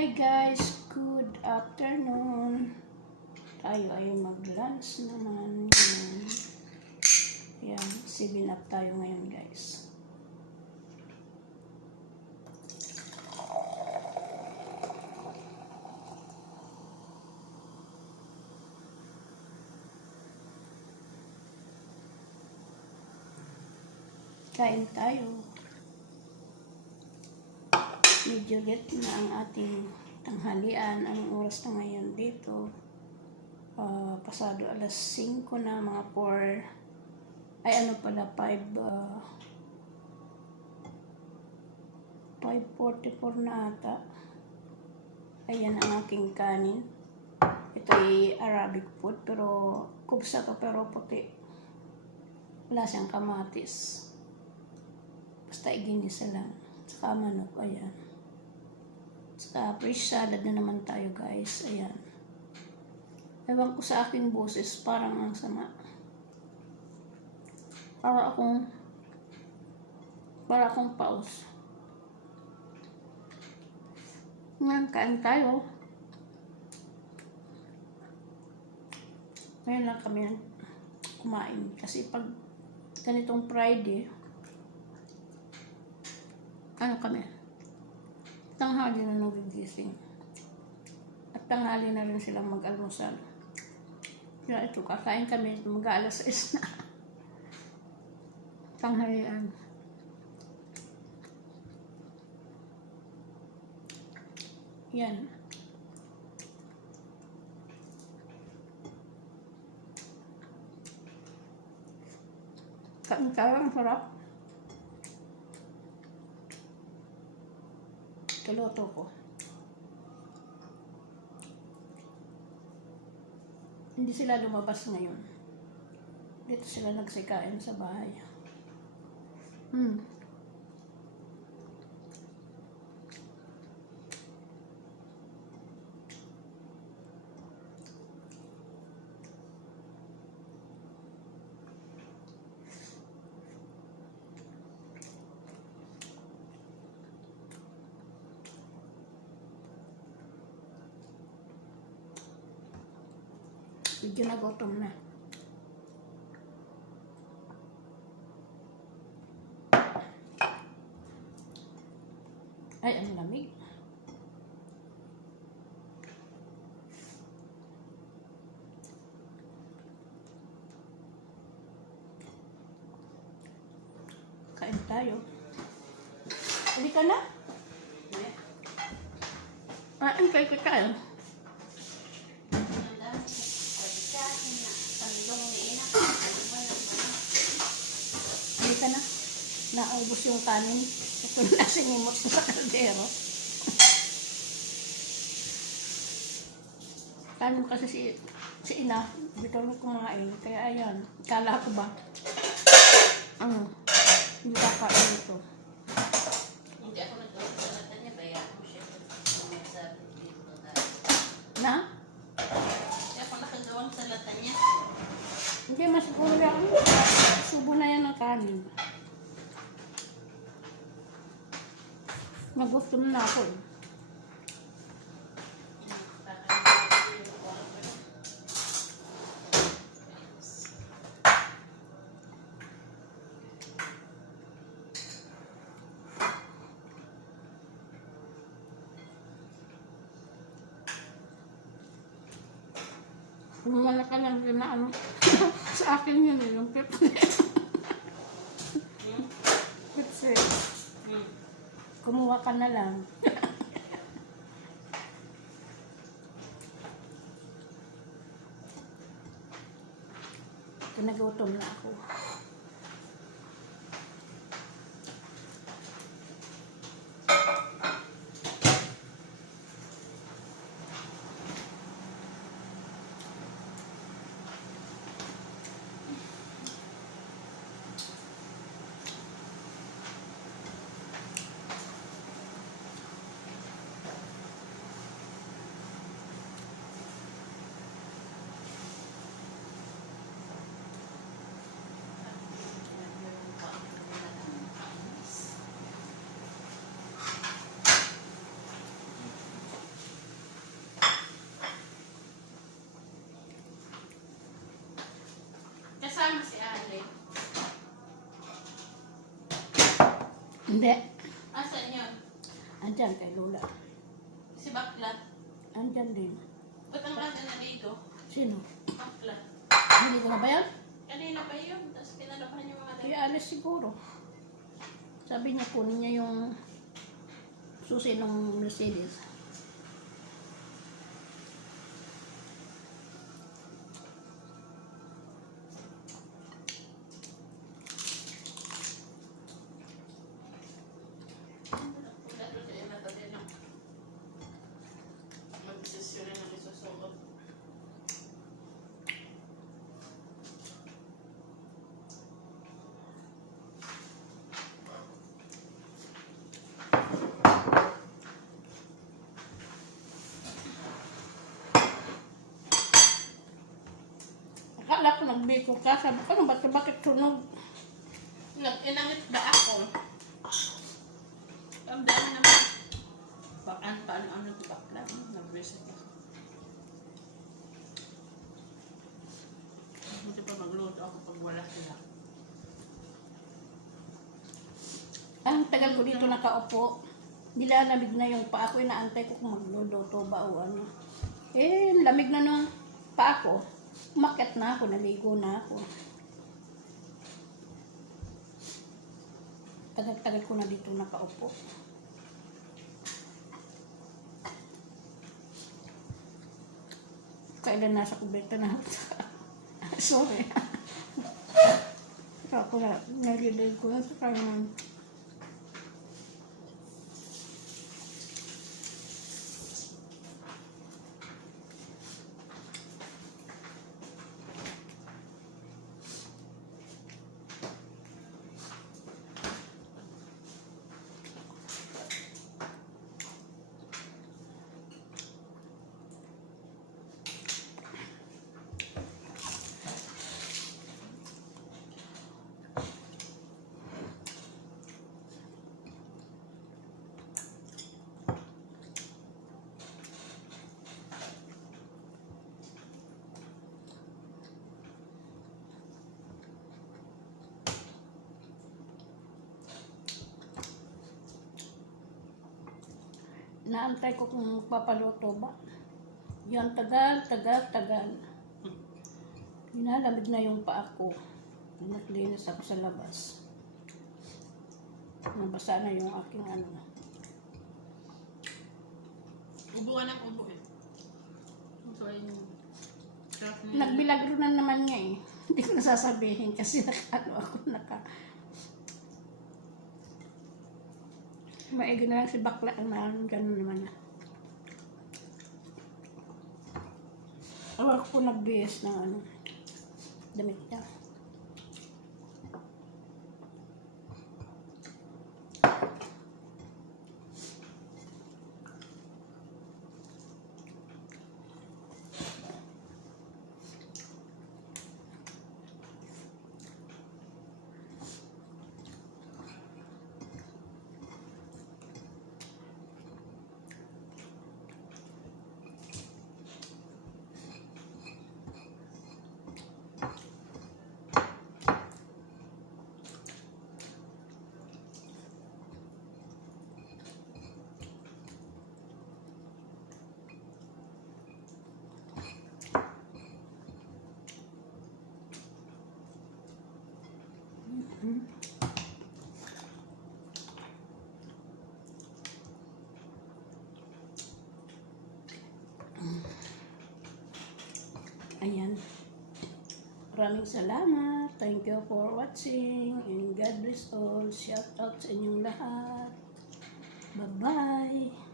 Hi guys, good afternoon. Tayo ay mag-lunch naman ngayon. Yan, 7 up tayo ngayon guys. Kain tayo. Medyo late na ang ating tanghalian. Anong oras na ngayon dito? Pasado alas 5 na, mga 4. Ay ano pala, 5:44 na ata. Ayan ang aking kanin. Ito ay Arabic food, pero kubsa to, pero puti. Wala siyang kamatis. Basta iginisa lang. Saka manok, ayan. Saka fish salad na naman tayo guys, ayan. Ewan ko sa aking boses, parang ang sama. Para akong pause. Ngayon, kain tayo. Ngayon lang kami kumain. Kasi pag ganitong Friday, ano kami? Tanghali na nagigising. At tanghali na rin silang mag-almusal. Kaya ito, kakain kami. Mag-aalas 6 na. Tanghalian. Yan. Kain tayo, ang sarap. Kaluto ko. Hindi sila lumabas ngayon. Dito sila nagsikain sa bahay. Medyo nagutom na. Ay, ang lamig. Kain tayo. Halika na. Kain tayo. Halika na. Naubos yung kanin. Ito na sinimot ko sa kaldero. Kanin kasi si ina. Bitaw na kumain. Kaya ayan. Kala ko ba? Hindi kakain ito. Hindi ako nagawin sa lata niya. Bayan ko siya. Sumasabi dito. Na? Hindi ako nakagawang sa lata niya. Hindi, mas siguro yan. Subo na yan ng kanin. Nagutom na ako. Kumala ka lang na ano. Sa akin yun eh, yung pepsi. Pepsi. Kumuha ka na lang. Nagutom na ako. Hindi. Asan yun? Andyan kay Lola. Si Bakla. Andyan din. Ba't ang aga na dito? Sino? Bakla. Hindi ko na ba yan? Kanina pa yun. Tapos pinalabahan yung mga Kaya alis siguro. Sabi niya kunin niya yung susi ng Mercedes. Akala ko nagbiko ka. Sabi ko, ano ba? Bakit sunog? Inangit ba ako? Ang dami naman. Paano ito Bakla? Nag-reset ako. Buti pa magluto ako pag wala sila. Ang tagal ko dito nakaupo. Nilalamig na yung paa ko. Inaantay ko kung magluluto ba o ano. Eh, lamig na nung paa ko. Umakyat na ako. Naligo na ako. Tagal-tagal ko na dito nakaupo. Kailan nasa kubeta na ako. Sorry. Ako na, narinig ko na sa kanya. Naantay ko kung magpapaluto ba. Yan, tagal. Hinalamig na yung paa ko. Naglinis ako sa labas. Nabasa na yung aking ano. Ubo ka ng ubo eh. So, yung sarap niya. Nagbilagro na naman niya eh. Hindi ko nasasabihin kasi ako maigi na lang si Bakla na gano'n naman na. Awal ko po nagbihis ng ano, damit niya. Ayan. Maraming salamat. Thank you for watching. And God bless all. Shout out sa inyong lahat. Bye-bye.